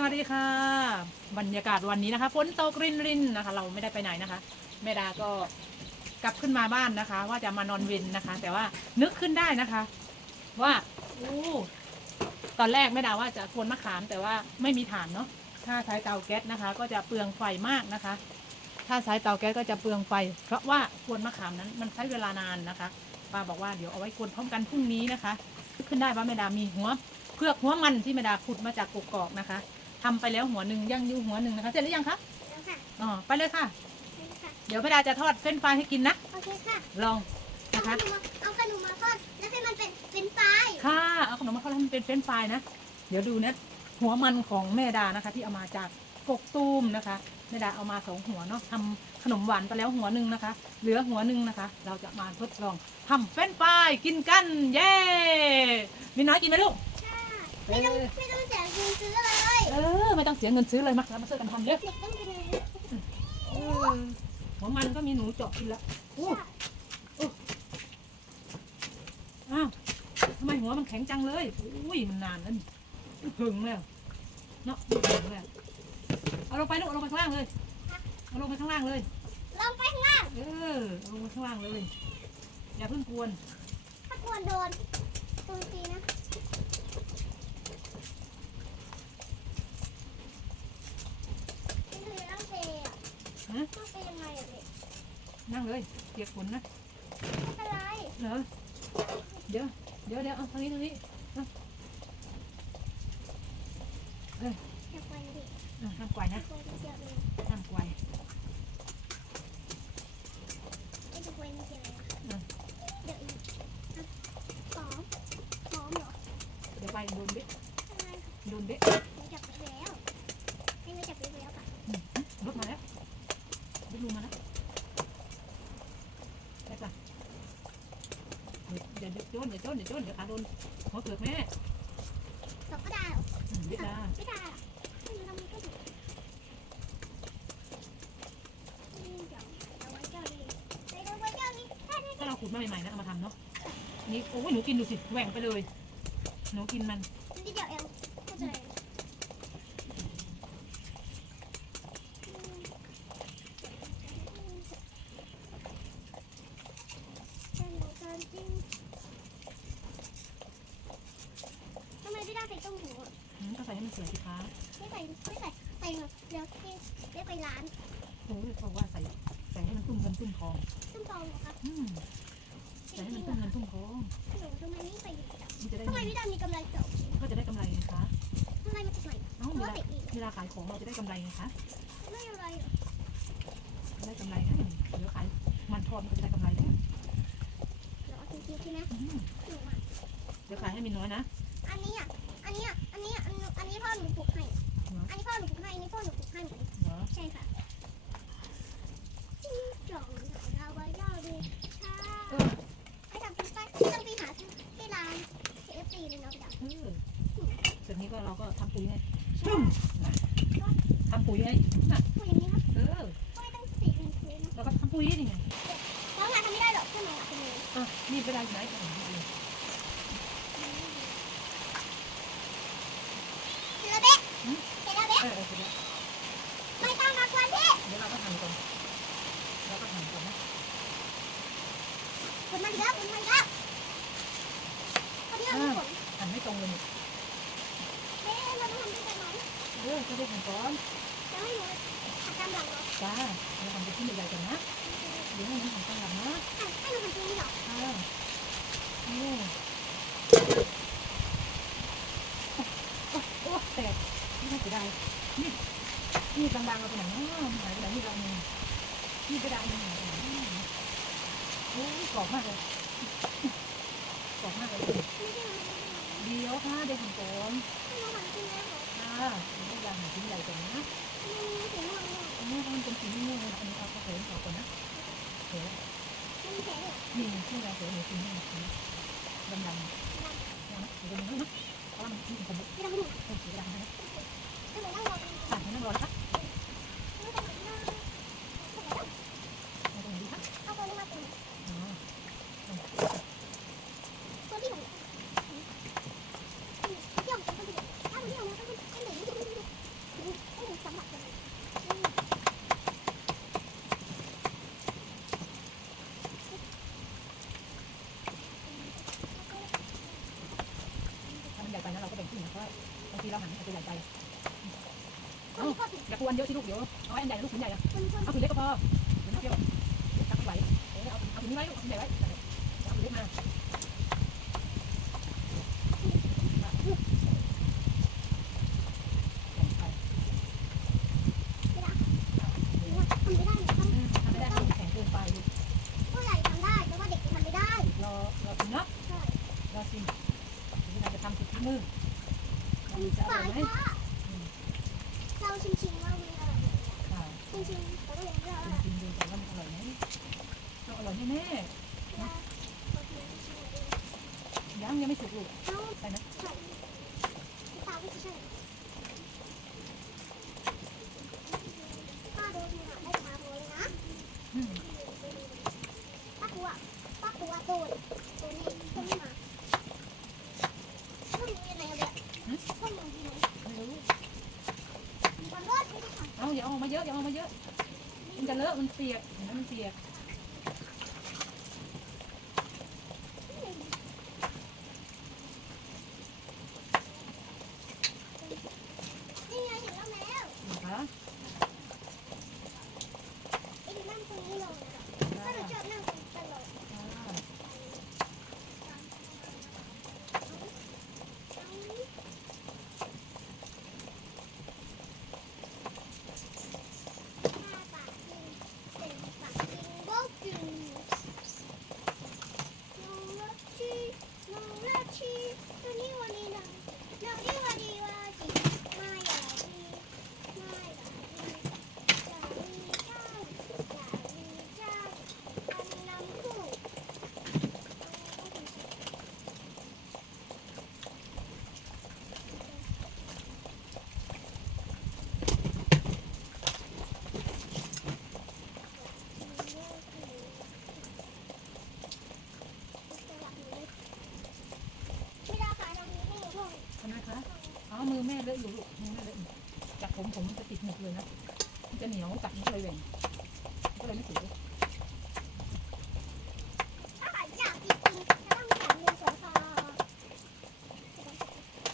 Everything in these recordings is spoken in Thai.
สวัสดีค่ะ บรรยากาศวันนี้นะคะฝนตกรินรินนะคะ เราไม่ได้ไปไหนนะคะแม่ดาก็กลับขึ้นมาบ้านนะคะ ว่าจะมานอนเวนนะคะ แต่ว่านึกขึ้นได้นะคะ ว่าอู้ตอนแรกแม่ดาว่าจะกวนมะขาม แต่ว่าไม่มีถ่านเนาะถ้าใช้เตาแก๊สนะคะ ก็จะเปลืองไฟมากนะคะ ถ้าใช้เตาแก๊สก็จะเปลืองไฟ เพราะว่ากวนมะขามนั้นมันใช้เวลานานนะคะป้าบอกว่าเดี๋ยวเอาไว้กวนพร้อมกันพรุ่งนี้นะคะ ขึ้นได้ว่าแม่ดามีหัวเพือกหัวมันที่แม่ดาขุดมาจากกกอกนะคะ ทำไปแล้วหัวหนึ่งยังอยู่หัวหนึ่งนะคะเสร็จหรือยังคะแล้วค่ะอ๋อไปเลยค่ะแล้วค่ะ เดี๋ยวแม่ดาจะทอดเฟรนช์ฟรายให้กินนะ โอเคค่ะลองเอานะขคะ นมมาเอาขนมมาทอดแล้วให้มันเป็นเป็นไฟค่ะเอาขนมมาเข้าให้มันเป็นเฟรนช์ฟรายนะ เดี๋ยวดูนะหัวมันของแม่ดานะคะ ที่เอามาจากกกตูมนะคะแม่ดาเอามาสองหัวเนาะทำขนมหวานไปแล้วหัวหนึ่งนะคะ เหลือหัวหนึ่งนะคะ เราจะมาทดลองทำเฟรนช์ฟรายกินกัน เย้มีน้อยกินไหมลูกค่ะ ไม่ต้องไม่ต้องเสียเงินซื้อเลยเออไม่ต้องเสียเงินซื้อเลยมาเรามาช่วยกันทำเร็วเด็กต้องกินอะไรเออหัวมันก็มีหนูเจาะกินแล้วอู้อ้าวทำไมหัวมันแข็งจังเลยอุ้ยมันนานแล้วนี่หึงแล้วเนาะหึงแล้วเอาลงไปลูกเอาลงไปข้างล่างเลยเอาลงไปข้างล่างเลยลองไปข้างล่างเออเอาลงไปข้างล่างเลยอย่าเพิ่งกวนถ้ากวนโดนตรงตีนะนี่คือต้องเทอะ ฮะ ต้องเทยังไงอะเด็ก นั่งเลยเปียกฝนนะไม่เป็นไร เหรอเดี๋ยว เดี๋ยวเดี๋ยวเอาทางนี้ทางนี้ อย่าไปดิ อะห้ามไกว อย่า นะ ไปเสียเลย ห้ามไกว ไม่จะไปเสียเลย อะ เดี๋ยวอีกอะหอมหอมเหรอ เดี๋ยวไปโดนเบ๊ะ อะไร โดนเบ๊ะ หนูจับไปแล้วให้หนูจับไปแล้วค่ะ รถมาแล้วรถลุงมาแล้วไปจ้ะเดี๋ยวเดี๋ยวโจนเดี๋ยวโจนเดี๋ยวโจนเดี๋ยวขาโดนหัวเกือกแม่ตกก็ได้เหรออืมเด็ดดาไม่ได้หรอกไม่รู้ทำไมก็ถูกนี่เดี๋ยวเอาไว้เจ้านี่เดี๋ยวเอาไว้เจ้านี่แค่นี้ถ้าเราขุดมาใหม่ๆนะเอามาทำเนาะนี่โอ้ยหนูกินดูสิแหว่งไปเลย หนูกินมัน นิดเดียวเองเข้าใจทำไมไม่ได้ใส่ต้มหูอะ อืมก็ใส่ให้มันสวยสิคะ ไม่ใส่ใส่ใส่เดี๋ยวที่เรียกไปร้านโอ้ยเขาว่าใส่ใส่ให้มันตุ้มเงินตุ้มทองต้มตองเหรอครับอืมใส่ให้ริมันตุ้มเงินตุ้มทองหนูทำไมไม่ใส่มันจะได้ทำไมไม่ได้มีกำไรเสริมก็จะได้กำไรไงคะทำไมมาจากไหนเอ้าเพราะเวลาเวลาขายของเราจะได้กำไรไงคะไม่อะไรหรอได้กำไรนะเดี๋ยวขายมันทอดมันก็จะได้กำไรนะเดี๋ยวเอาจริงๆใช่ไหมอืมหนูอะเดี๋ยวขายให้มีน้อยนะอันนี้อะอันนี้อะอันนี้อะอันนี้พ่อหนูปลูกให้ อันนี้พ่อหนูปลูกให้ อันนี้พ่อหนูปลูกให้เหมือนกัน เหรอ ใช่ค่ะจิ้งจอกดาวายาดีค่ะ เออ ไอ้ทำเป็นไปต้องไปหาที่ร้าน KFC เลยเนาะพี่ดาว เออส่วนนี้ก็เราก็ทำปุ๋ยไง ใช่ ทำปุ๋ยไงน่ะ พูดอย่างนี้ครับ เออ ก็ไม่ต้องสีเงินคืน เราก็ทำปุ๋ยนี่ไง น้องงานทำไม่ได้หรอกถ้าหนูอยากเป็นเลย อะนี่ไปได้ที่ไหนะนี่เลยเสร็จแล้วเบ๊ะเสร็จแล้วเบ๊ะเออเออเสร็จแล้วไม่ต้องมากวนพี่เดี๋ยวเราก็ทำก่อนเราก็ทำก่อนนะฝนมาอีกแล้วฝนมาอีกล้วพอดีเรามีฝนทำให้ตรงเลยนี่เอ๊ะเราต้องทำที่ไหนเออจะได้ทำก่อนจะให้หนูหักตามหลังเหรอจ้าเราทำเป็นชิ้นใหญ่ๆก่อนนะ ดี๋ยวให้มันทำตามหลังนะให้ให้หนูทำตรงนี้เหรออ่าโอ้โอ้โอ้แตกไม่น่าเสียดายนี่นี่บางๆเราไปไหนเนาะหายไปไหนนี่เรามีนี่ไปได้นี่หายไปไหนโอ้ยกรอบมากเลยกรอบมากเลยด้หรอเดี๋ยวค่ะเดี๋ยวทำก่องแล้วเหรอค่ะเดี๋ยวเราหาชิ้นใหญ่ก่อนนะมันมีสีม่วงเนี่ยอันนี้มันเป็นสีม่วงๆนะอันนี้เอาข้าวโพดออก่อนนะ เดี๋ยวมันมีแผลด้วยนี่ที่เราเสือหนูสีม่วงดำๆนะเดี๋ยวนะเดี๋ยวนะเพราะว่ามันมีผมไม่ต้องให้หนูเป็นสีดำนะให้หนูนั่งรอตรงนี้สั่งให้นั่งรอนะคะ ไม่ต้องหาหน้า มาตรงนี้ค่ะ เอาตัวนี้มาตรงนี้ อ๋อ ตัวที่หนูเที่ยวตัวที่หนูถ้าตัวที่หนูมันก็เป็นหนู เอ้าอย่าก วันเยอะที่ลูกเดี๋ยวเอาไว้อันใหญ่ลูกชิ้นใหญ่อะเอาถุงเล็กก็พอเดี๋ยวน้ำเปรี้ยวตักไม่ไหวเออเอาเอาถุงนี้ไว้ลูกเอาถุงใหญ่ไว้เอาถุงเล็กมาแบ่งไป ทำไม่ได้ท อืมทำไม่ได้ลูกแข็งเกินไปลูกำผู้ใหญ่ทำได้แต่ว่าเด็กทำไม่ได้ รอรอชิมเนาะ ใช่ รอชิมเดี๋ยวเราจะทำสุดที่มือเราจะอ ฝ่า ร่อย ย ไหม ค่ะเราชิมชิมว่ามันอร่อย ค่ะชิมชิมแต่ก็ยังไม่อร่อยชิมดูก่ว่ามันอร่อยไหมต้องอร่อยแน่นะขอชิมชิมหน่อยดิๆยังยังไม่สุกลูกเอ้าไปนะตาไม่ใช่ป้าโดนหาได้ตาโมเลยนะป้ากูอะป้ากูอะตูน เลอะมันเปียกเห็นไหมมันเปียกนี่ไงเห็นแล้วแล้ว นะคะ ไอ้ที่นั่งตรงนี้ลงถ้าเราชอบนั่งตรงนี้ตลอดห้าบาทหนึ่งเป็นบาทหนึ่งก็กินน้องรักชีน้องรักชีตัวนี้วันนี้นะน้องนี่วันนี้วันจีมาอย่าดีมาอย่าดีอย่าดีจ้าอย่าดีจ้าอันน้ำคู่ ไม่ได้ค่ะทางนี้ไม่รู้ห้อง ทำไมคะเอามือแม่เลอะอยู่ลูกมือแม่เลอะอยู่จากผมผมมันจะติดหมึกเลยนะ มันจะเหนียวกัดมันก็เลยแหว่งมันก็เลยไม่สุกเลย ถ้าอยากกินจริงจะต้องถามเรียนสอทอ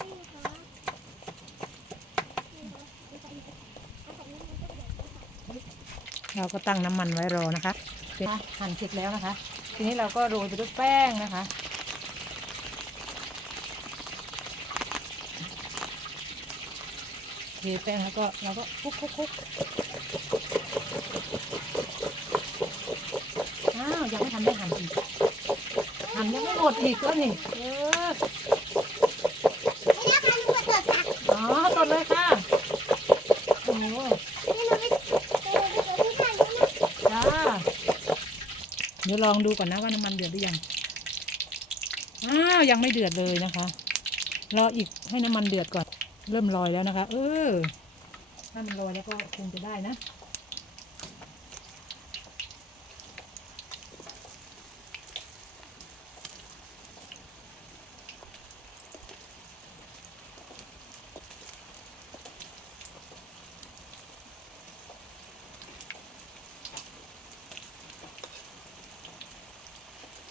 นี่ค่ะนี่ค่ะนี่ค่ะเอาของนี้มันก็เดี๋ยว เราก็ตั้งน้ำมันไว้รอนะคะหั่นเสร็จแล้วนะคะ ทีนี้เราก็โรยไปด้วยแป้งนะคะเทแป้งแล้วก็เราก็คลุกคุกคุกอ้าวยังไม่ทันได้หั่นอีกหั่นยังไม่หมดอีกแล้วนี่เออ ไม่ได้ค่ะหนูเปิดเปิดตัก อ๋อตดเลยค่ะโอ้โห นี่หนูไปเออไปเจอที่ไหนแล้วนะ จ้า เดี๋ยวลองดูก่อนนะว่าน้ำมันเดือดหรือยังอ้าวยังไม่เดือดเลยนะคะรออีกให้น้ำมันเดือดก่อน เริ่มลอยแล้วนะคะ เออถ้ามันลอยแล้วก็คงจะได้นะ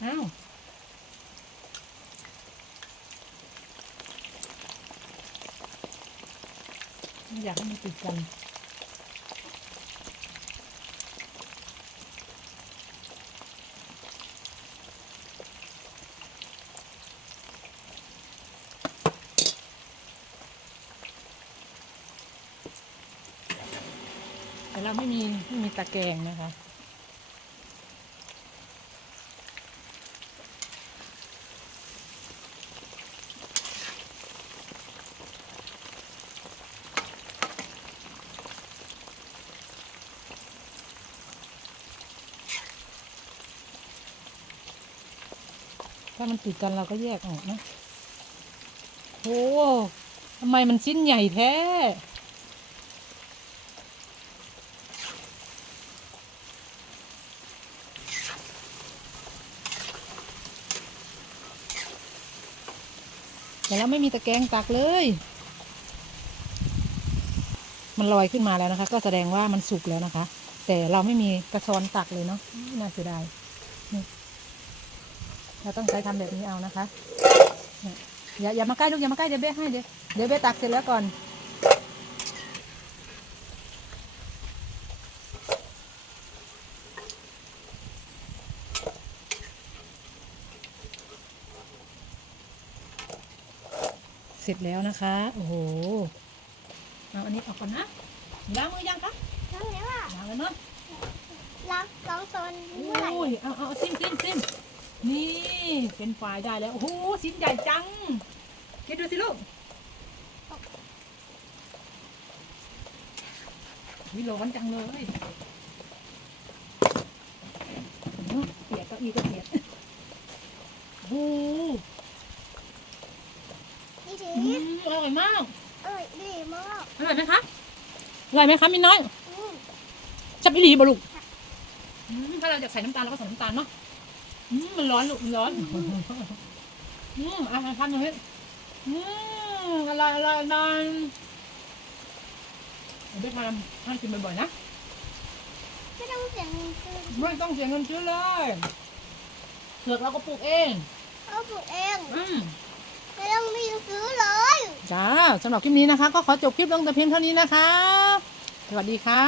อ้าวไม่อยากให้มันติดกันแต่เราไม่มีไม่มีตะแกรงนะคะามันติดกันเราก็แยกออกนะโอ้ทำไมมันชิ้นใหญ่แท้แต่เราไม่มีตะแกรงตักเลย มันลอยขึ้นมาแล้วนะคะ ก็แสดงว่ามันสุกแล้วนะคะ แต่เราไม่มีกระชอนตักเลยเนาะน่าเสียดายนี่ เราต้องใช้ทำแบบนี้เอานะคะอย่าอย่ามาใกล้ลูกอย่ามาใกล้เดี๋ยวเบ้ให้เดี๋ยวเดี๋ยวเบ้ตักเสร็จแล้วก่อนเสร็จแล้วนะคะ โอ้โห เอาอันนี้ออกก่อนนะล้างมือยังคะล้างแล้วอะล้างแล้วเนาะล้างล้งตอนมือไหร่โอ้ยเอาเอาซิมซิมซิม นี่เป็นไฟล์ได้แล้ว โอ้โหชิ้นใหญ่จังคิดดูสิลูกวิร้อนจังเลยอื้อเปียกเก้าอี้ก็เปียกโอ้โหนี่ถือือมอร่อยมากเอ้ยดีมากอร่อยไหมคะ อร่อยไหมคะมินน้อย อืม จับอีหลีบ่ลูกอืมถ้าเราอยากใส่น้ำตาลเราก็ใส่น้ำตาลเนาะ อืมมันร้อนลูกมันร้อน อืมอาหารทำหน่อยอืมอร่อยอร่อยอร่อยเดี๋ยวไปทำให้กินบ่อยๆนะ ไม่ต้องเสียงเงินซื้อไม่ต้องเสียเงินซื้อเลยเผือกเราก็ปลูกเอง เอาปลูกเอง อืม ไม่ต้องมีซื้อเลย จ้าสำหรับคลิปนี้นะคะ ก็ขอจบคลิปลงแต่เพียงเท่านี้นะคะ สวัสดีค่ะ